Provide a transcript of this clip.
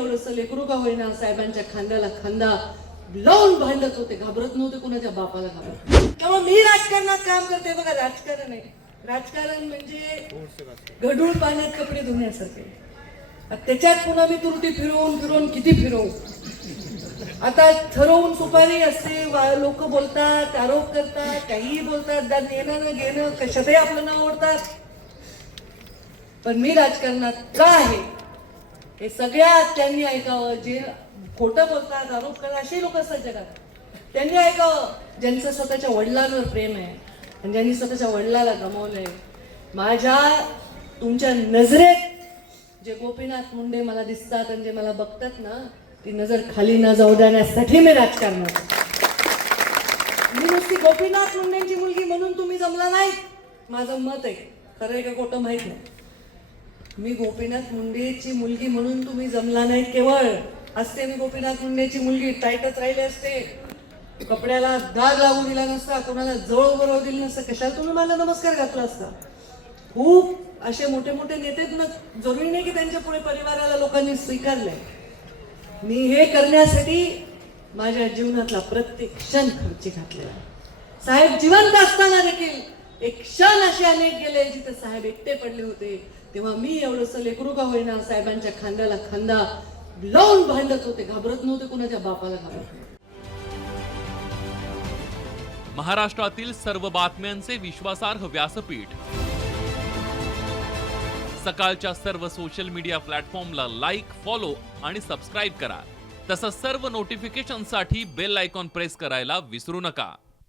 एवढंसं लेकरू का होईना साहेबांच्या खांद्याला खांदा लावून भांडत होते घाबरत नव्हते कोणाच्या बापाला घाबरत तेव्हा मी राजकारणात काम करते बघा राजकारण आहे. राजकारण म्हणजे घडूळ पाण्यात कपडे धुण्यासारखे. त्याच्यात पुन्हा मी तुरटी फिरवून फिरवून किती फिरवू? आता ठरवून सुपारी असते लोक बोलतात आरोप करतात काहीही बोलतात दाद नेणं घेणं कशातही आपलं नाव आवडतात पण मी राजकारणात का आहे? हे सगळ्यात त्यांनी ऐकावं जे खोटं बोलतात आरोप करतात असे लोक असतात जगात. त्यांनी ऐकावं ज्यांचं स्वतःच्या वडिलांवर प्रेम आहे आणि ज्यांनी स्वतःच्या वडिलाला गमावलंय. माझ्या तुमच्या नजरेत जे गोपीनाथ मुंडे मला दिसतात आणि जे मला बघतात ना ती नजर खाली न जाऊ देण्यासाठी मी राजकारणात मी नुसती गोपीनाथ मुंडेंची मुलगी म्हणून तुम्ही जमला नाही. माझं मत आहे. खरं आहे का खोटं? माहीत नाही. मी गोपीनाथ मुंडेची मुलगी म्हणून तुम्ही जमला नाही केवळ. असते मी गोपीनाथ मुंडेची मुलगी टाईटच राहिले असते. कपड्याला दाग लावून दिला नसता कोणाला जवळ उभं राहू दिलं नसतं. कशाला तुम्ही मला नमस्कार घातला असता? खूप असे मोठे मोठे नेते जरुरी नाही की त्यांच्या पुढे परिवाराला लोकांनी स्वीकारलंय. मी हे करण्यासाठी माझ्या जीवनातला प्रत्येक क्षण खर्ची घातलेला साहेब जिवंत असताना देखील एक क्षण असे अनेक गेले जिथे साहेब एकटे पडले होते. तेव्हा मी एवढंसं लेकरू का होईना साहेबांच्या खांद्याला खांदा लावून भांडत होते घाबरत नव्हते कुणाच्या बापाला घाबरत महाराष्ट्रातील सर्व बातम्यांचे विश्वासार्ह व्यासपीठ. सकाळच्या सर्व सोशल मीडिया प्लॅटफॉर्मला लाईक फॉलो आणि सबस्क्राईब करा. तसंच सर्व नोटिफिकेशनसाठी बेल आयकॉन प्रेस करायला विसरू नका.